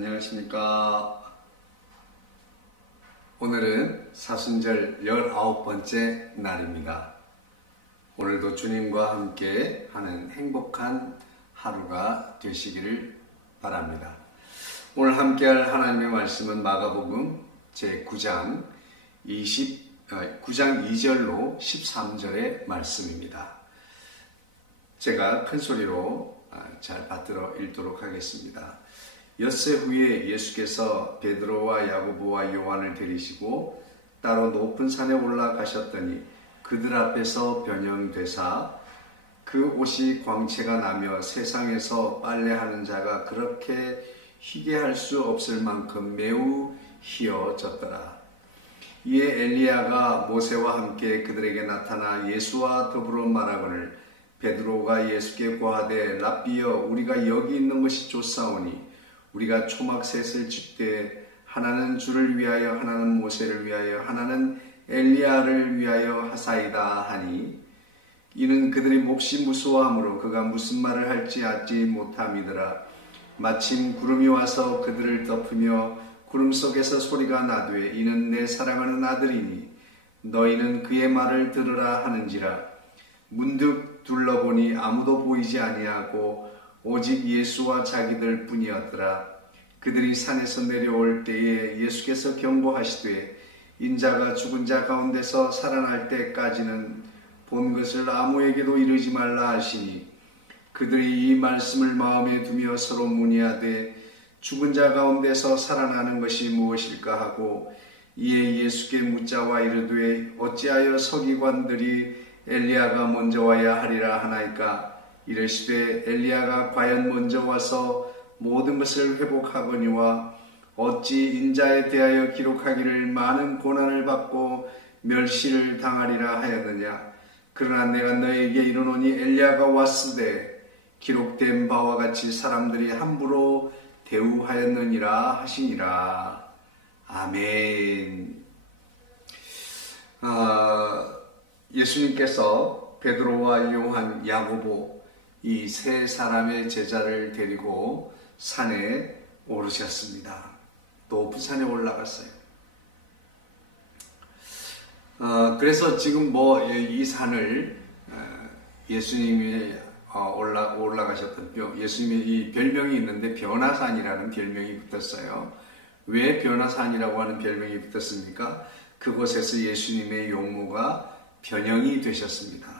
안녕하십니까. 오늘은 사순절 19번째 날입니다. 오늘도 주님과 함께 하는 행복한 하루가 되시기를 바랍니다. 오늘 함께할 하나님의 말씀은 마가복음 제9장 2절로 13절의 말씀입니다. 제가 큰 소리로 잘 받들어 읽도록 하겠습니다. 엿새 후에 예수께서 베드로와 야고보와 요한을 데리시고 따로 높은 산에 올라가셨더니 그들 앞에서 변형되사 그 옷이 광채가 나며 세상에서 빨래하는 자가 그렇게 희게 할 수 없을 만큼 매우 희어졌더라. 이에 엘리야가 모세와 함께 그들에게 나타나 예수와 더불어 말하거늘 베드로가 예수께 고하되 랍비여 우리가 여기 있는 것이 좋사오니 우리가 초막셋을 짓되 하나는 주를 위하여 하나는 모세를 위하여 하나는 엘리야를 위하여 하사이다 하니 이는 그들이 몹시 무서워하므로 그가 무슨 말을 할지 알지 못함이더라. 마침 구름이 와서 그들을 덮으며 구름 속에서 소리가 나되 이는 내 사랑하는 아들이니 너희는 그의 말을 들으라 하는지라. 문득 둘러보니 아무도 보이지 아니하고 오직 예수와 자기들 뿐이었더라. 그들이 산에서 내려올 때에 예수께서 경고하시되 인자가 죽은 자 가운데서 살아날 때까지는 본 것을 아무에게도 이르지 말라 하시니 그들이 이 말씀을 마음에 두며 서로 문의하되 죽은 자 가운데서 살아나는 것이 무엇일까 하고 이에 예수께 묻자와 이르되 어찌하여 서기관들이 엘리야가 먼저 와야 하리라 하나이까. 이르시되 엘리야가 과연 먼저 와서 모든 것을 회복하거니와 어찌 인자에 대하여 기록하기를 많은 고난을 받고 멸시를 당하리라 하였느냐. 그러나 내가 너에게 이르노니 엘리야가 왔으되 기록된 바와 같이 사람들이 함부로 대우하였느니라 하시니라. 아멘. 예수님께서 베드로와 요한, 야고보 이 세 사람의 제자를 데리고 산에 오르셨습니다. 높은 산에 올라갔어요. 그래서 지금 이 산을 예수님이 올라가셨던 예수님의 이 별명이 있는데 변화산이라는 별명이 붙었어요. 왜 변화산이라고 하는 별명이 붙었습니까? 그곳에서 예수님의 용모가 변형이 되셨습니다.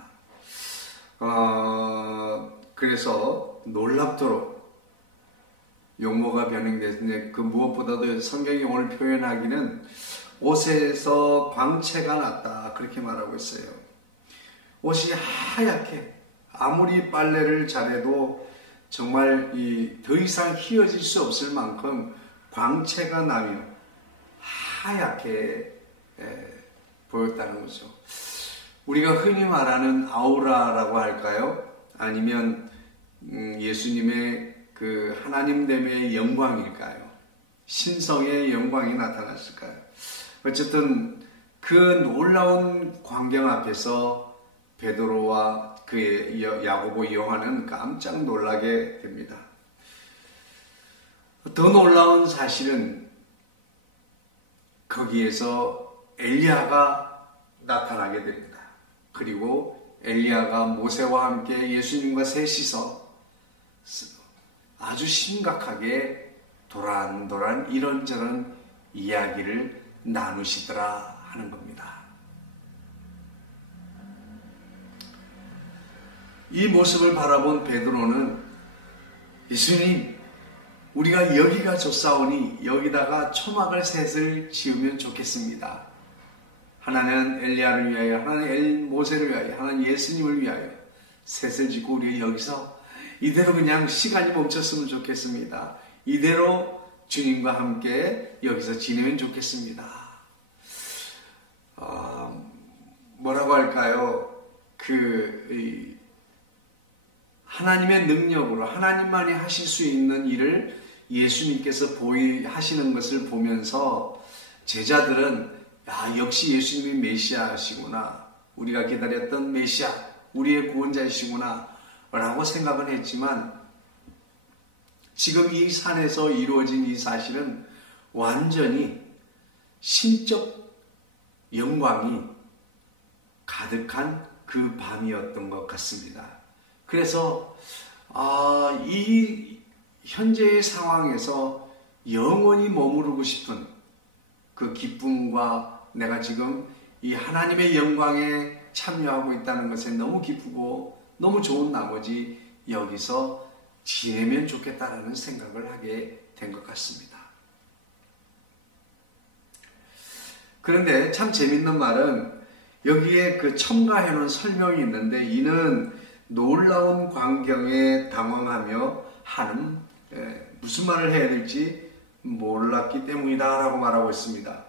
그래서 놀랍도록 용모가 변형됐는데 그 무엇보다도 성경이 오늘 표현하기는 옷에서 광채가 났다 그렇게 말하고 있어요. 옷이 하얗게 아무리 빨래를 잘해도 정말 더 이상 휘어질 수 없을 만큼 광채가 나며 하얗게 보였다는 거죠. 우리가 흔히 말하는 아우라라고 할까요? 아니면 예수님의 그 하나님됨의 영광일까요? 신성의 영광이 나타났을까요? 어쨌든 그 놀라운 광경 앞에서 베드로와 그의 야고보 요한은 깜짝 놀라게 됩니다. 더 놀라운 사실은 거기에서 엘리야가 나타나게 됩니다. 그리고 엘리야가 모세와 함께 예수님과 셋이서 아주 심각하게 도란도란 이런저런 이야기를 나누시더라 하는 겁니다. 이 모습을 바라본 베드로는 예수님, 우리가 여기가 좋사오니 여기다가 초막을 셋을 지으면 좋겠습니다. 하나는 엘리야를 위하여, 하나는 모세를 위하여, 하나는 예수님을 위하여 셋을 짓고 우리가 여기서 이대로 그냥 시간이 멈췄으면 좋겠습니다. 이대로 주님과 함께 여기서 지내면 좋겠습니다. 뭐라고 할까요? 하나님의 능력으로 하나님만이 하실 수 있는 일을 예수님께서 하시는 것을 보면서 제자들은 역시 예수님이 메시아시구나, 우리가 기다렸던 메시아, 우리의 구원자이시구나 라고 생각은 했지만 지금 이 산에서 이루어진 이 사실은 완전히 신적 영광이 가득한 그 밤이었던 것 같습니다. 그래서 이 현재의 상황에서 영원히 머무르고 싶은 그 기쁨과 내가 지금 이 하나님의 영광에 참여하고 있다는 것에 너무 기쁘고 너무 좋은 나머지 여기서 지내면 좋겠다라는 생각을 하게 된 것 같습니다. 그런데 참 재밌는 말은 여기에 그 첨가해놓은 설명이 있는데 이는 놀라운 광경에 당황하며 하는 무슨 말을 해야 될지 몰랐기 때문이다 라고 말하고 있습니다.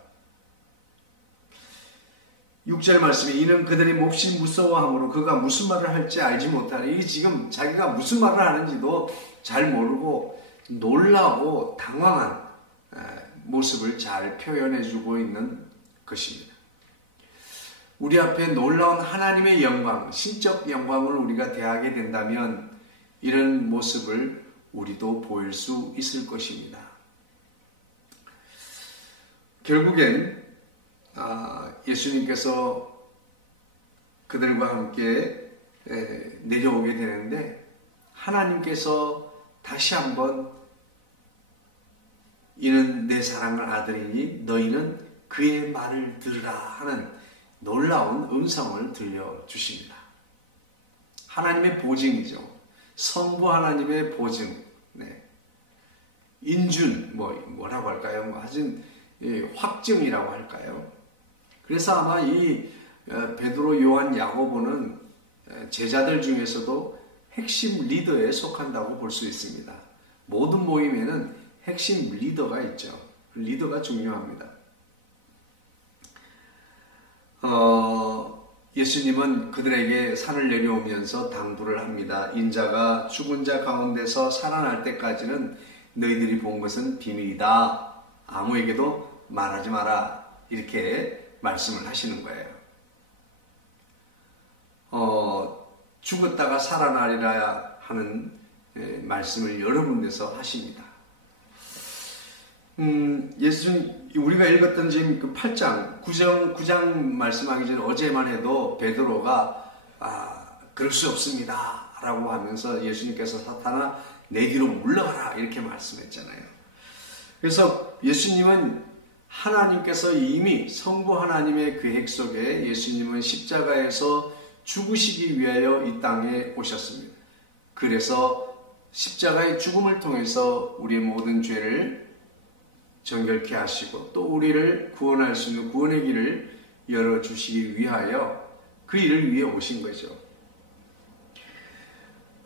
6절 말씀에 이는 그들이 몹시 무서워하므로 그가 무슨 말을 할지 알지 못하니 이 지금 자기가 무슨 말을 하는지도 잘 모르고 놀라고 당황한 모습을 잘 표현해 주고 있는 것입니다. 우리 앞에 놀라운 하나님의 영광, 신적 영광을 우리가 대하게 된다면 이런 모습을 우리도 보일 수 있을 것입니다. 결국엔 예수님께서 그들과 함께 내려오게 되는데 하나님께서 다시 한번 이는 내 사랑하는 아들이니 너희는 그의 말을 들으라 하는 놀라운 음성을 들려주십니다. 하나님의 보증이죠. 성부 하나님의 보증, 인준, 뭐라고 할까요? 아주 확증이라고 할까요? 그래서 아마 이 베드로, 요한, 야고보는 제자들 중에서도 핵심 리더에 속한다고 볼 수 있습니다. 모든 모임에는 핵심 리더가 있죠. 리더가 중요합니다. 예수님은 그들에게 산을 내려오면서 당부를 합니다. 인자가 죽은 자 가운데서 살아날 때까지는 너희들이 본 것은 비밀이다. 아무에게도 말하지 마라. 이렇게 말씀을 하시는 거예요. 죽었다가 살아나리라 하는 말씀을 여러 군데서 하십니다. 우리가 읽었던 지금 그 8장, 9장 말씀하기 전에 어제만 해도 베드로가 그럴 수 없습니다 라고 하면서 예수님께서 사탄아 내 뒤로 물러가라 이렇게 말씀했잖아요. 그래서 예수님은 하나님께서 이미 성부 하나님의 계획 속에 예수님은 십자가에서 죽으시기 위하여 이 땅에 오셨습니다. 그래서 십자가의 죽음을 통해서 우리의 모든 죄를 정결케 하시고 또 우리를 구원할 수 있는 구원의 길을 열어주시기 위하여 그 일을 위해 오신 거죠.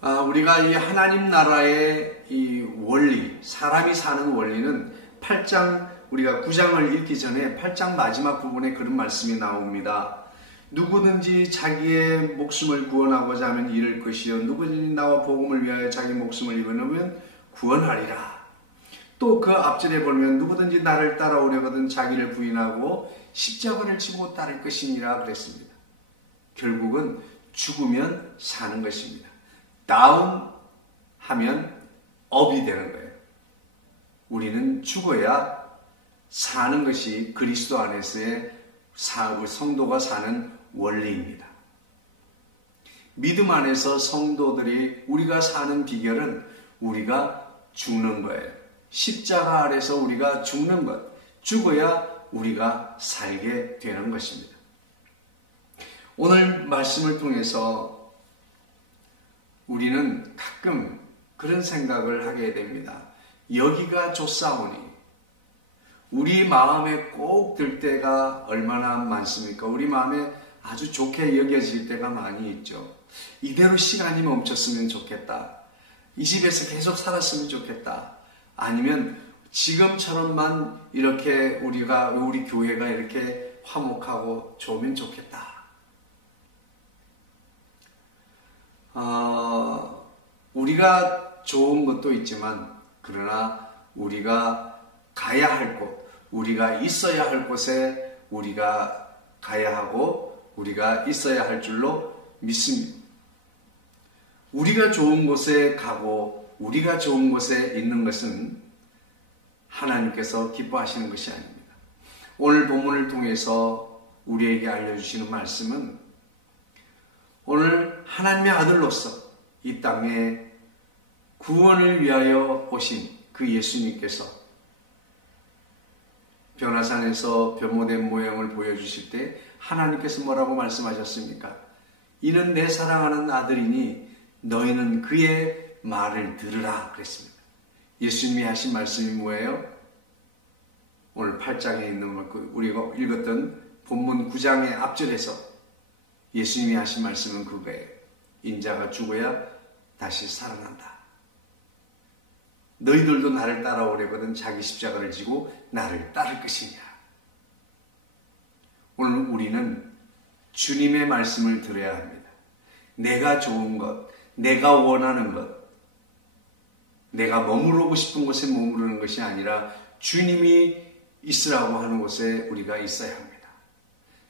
우리가 이 하나님 나라의 이 원리, 사람이 사는 원리는 8장, 우리가 9장을 읽기 전에 8장 마지막 부분에 그런 말씀이 나옵니다. 누구든지 자기의 목숨을 구원하고자 하면 잃을 것이요 누구든지 나와 복음을 위하여 자기 목숨을 잃으면 구원하리라. 또 그 앞절에 보면 누구든지 나를 따라오려거든 자기를 부인하고 십자가를 지고 따를 것이니라 그랬습니다. 결국은 죽으면 사는 것입니다. 다운 하면 업이 되는 거예요. 우리는 죽어야 사는 것이 그리스도 안에서의 성도가 사는 원리입니다. 믿음 안에서 성도들이 우리가 사는 비결은 우리가 죽는 거예요. 십자가 아래서 우리가 죽는 것, 죽어야 우리가 살게 되는 것입니다. 오늘 말씀을 통해서 우리는 가끔 그런 생각을 하게 됩니다. 여기가 좋사오니 우리 마음에 꼭 들 때가 얼마나 많습니까? 우리 마음에 아주 좋게 여겨질 때가 많이 있죠. 이대로 시간이 멈췄으면 좋겠다. 이 집에서 계속 살았으면 좋겠다. 아니면 지금처럼만 이렇게 우리 교회가 이렇게 화목하고 좋으면 좋겠다. 우리가 좋은 것도 있지만 그러나 우리가 가야 할 곳, 우리가 있어야 할 곳에 우리가 가야 하고 우리가 있어야 할 줄로 믿습니다. 우리가 좋은 곳에 가고 우리가 좋은 곳에 있는 것은 하나님께서 기뻐하시는 것이 아닙니다. 오늘 본문을 통해서 우리에게 알려주시는 말씀은 오늘 하나님의 아들로서 이 땅에 구원을 위하여 오신 그 예수님께서 변화산에서 변모된 모양을 보여주실 때 하나님께서 뭐라고 말씀하셨습니까? 이는 내 사랑하는 아들이니 너희는 그의 말을 들으라 그랬습니다. 예수님이 하신 말씀이 뭐예요? 오늘 8장에 있는 우리가 읽었던 본문 9장의 앞절에서 예수님이 하신 말씀은 그거예요. 인자가 죽어야 다시 살아난다. 너희들도 나를 따라오려거든 자기 십자가를 지고 나를 따를 것이냐. 오늘 우리는 주님의 말씀을 들어야 합니다. 내가 좋은 것, 내가 원하는 것, 내가 머무르고 싶은 곳에 머무르는 것이 아니라 주님이 있으라고 하는 곳에 우리가 있어야 합니다.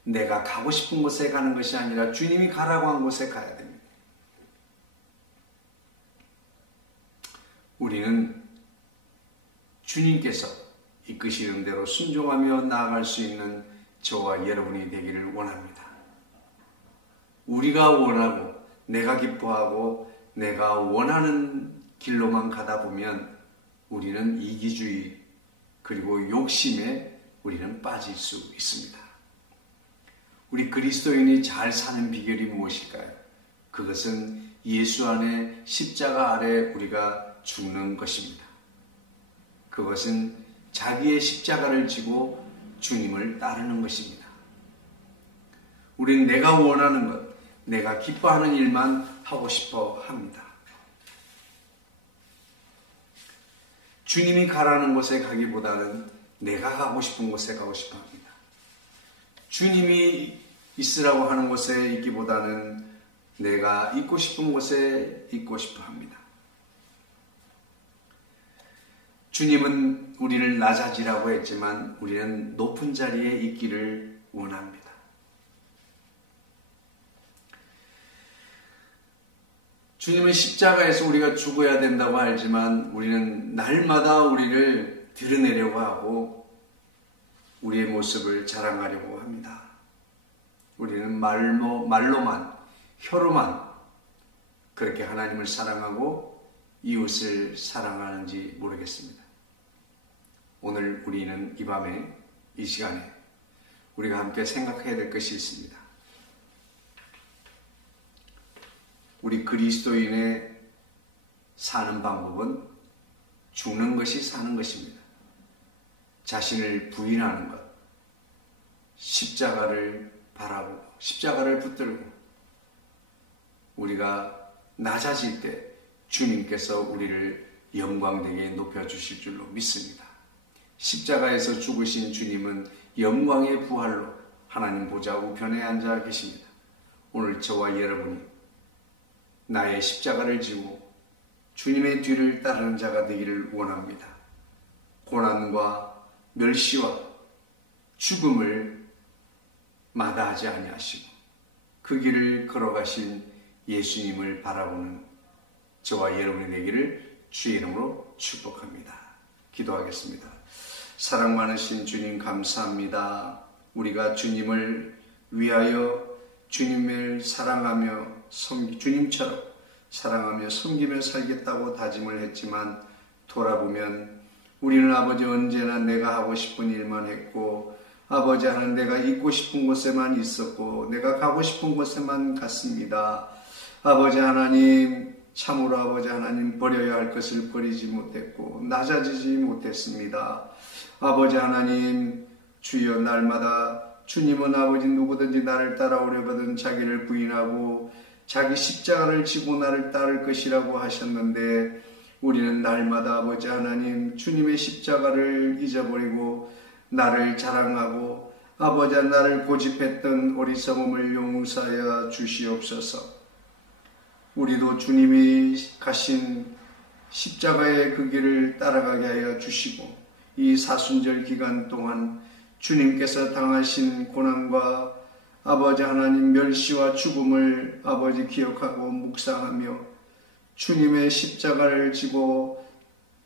내가 가고 싶은 곳에 가는 것이 아니라 주님이 가라고 한 곳에 가야 됩니다. 우리는 주님께서 이끄시는 대로 순종하며 나아갈 수 있는 저와 여러분이 되기를 원합니다. 우리가 원하고 내가 기뻐하고 내가 원하는 길로만 가다 보면 우리는 이기주의 그리고 욕심에 우리는 빠질 수 있습니다. 우리 그리스도인이 잘 사는 비결이 무엇일까요? 그것은 예수 안에 십자가 아래 우리가 죽는 것입니다. 그것은 자기의 십자가를 지고 주님을 따르는 것입니다. 우리는 내가 원하는 것, 내가 기뻐하는 일만 하고 싶어 합니다. 주님이 가라는 곳에 가기보다는 내가 가고 싶은 곳에 가고 싶어 합니다. 주님이 있으라고 하는 곳에 있기보다는 내가 있고 싶은 곳에 있고 싶어 합니다. 주님은 우리를 낮아지라고 했지만 우리는 높은 자리에 있기를 원합니다. 주님은 십자가에서 우리가 죽어야 된다고 알지만 우리는 날마다 우리를 드러내려고 하고 우리의 모습을 자랑하려고 합니다. 우리는 말로만, 혀로만 그렇게 하나님을 사랑하고 이웃을 사랑하는지 모르겠습니다. 오늘 우리는 이 밤에, 이 시간에 우리가 함께 생각해야 될 것이 있습니다. 우리 그리스도인의 사는 방법은 죽는 것이 사는 것입니다. 자신을 부인하는 것, 십자가를 바라보고 십자가를 붙들고 우리가 낮아질 때 주님께서 우리를 영광되게 높여주실 줄로 믿습니다. 십자가에서 죽으신 주님은 영광의 부활로 하나님 보좌 우편에 앉아 계십니다. 오늘 저와 여러분이 나의 십자가를 지고 주님의 뒤를 따르는 자가 되기를 원합니다. 고난과 멸시와 죽음을 마다하지 아니하시고 그 길을 걸어가신 예수님을 바라보는 저와 여러분이 되기를 주의 이름으로 축복합니다. 기도하겠습니다. 사랑 많으신 주님 감사합니다. 우리가 주님을 위하여 주님을 사랑하며 주님처럼 사랑하며 섬기며 살겠다고 다짐을 했지만 돌아보면 우리는 아버지 언제나 내가 하고 싶은 일만 했고 아버지 하는 내가 있고 싶은 곳에만 있었고 내가 가고 싶은 곳에만 갔습니다. 아버지 하나님 참으로 아버지 하나님 버려야 할 것을 버리지 못했고 낮아지지 못했습니다. 아버지 하나님 주여 날마다 주님은 아버지 누구든지 나를 따라오려거든 자기를 부인하고 자기 십자가를 지고 나를 따를 것이라고 하셨는데 우리는 날마다 아버지 하나님 주님의 십자가를 잊어버리고 나를 자랑하고 아버지 나를 고집했던 어리석음을 용서하여 주시옵소서. 우리도 주님이 가신 십자가의 그 길을 따라가게 하여 주시고 이 사순절 기간 동안 주님께서 당하신 고난과 아버지 하나님 멸시와 죽음을 아버지 기억하고 묵상하며 주님의 십자가를 지고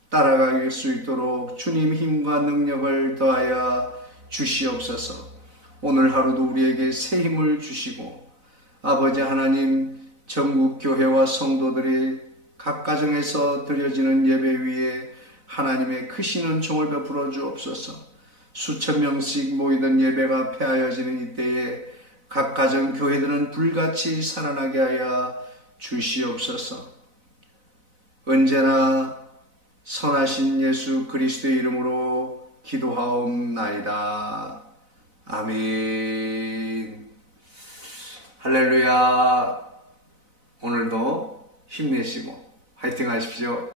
따라갈 수 있도록 주님 힘과 능력을 더하여 주시옵소서. 오늘 하루도 우리에게 새 힘을 주시고 아버지 하나님, 전국 교회와 성도들이 각 가정에서 드려지는 예배 위에 하나님의 크신 은총을 베풀어 주옵소서. 수천 명씩 모이던 예배가 폐하여지는 이때에 각 가정 교회들은 불같이 살아나게 하여 주시옵소서. 언제나 선하신 예수 그리스도의 이름으로 기도하옵나이다. 아멘. 할렐루야. 오늘도 힘내시고 화이팅 하십시오.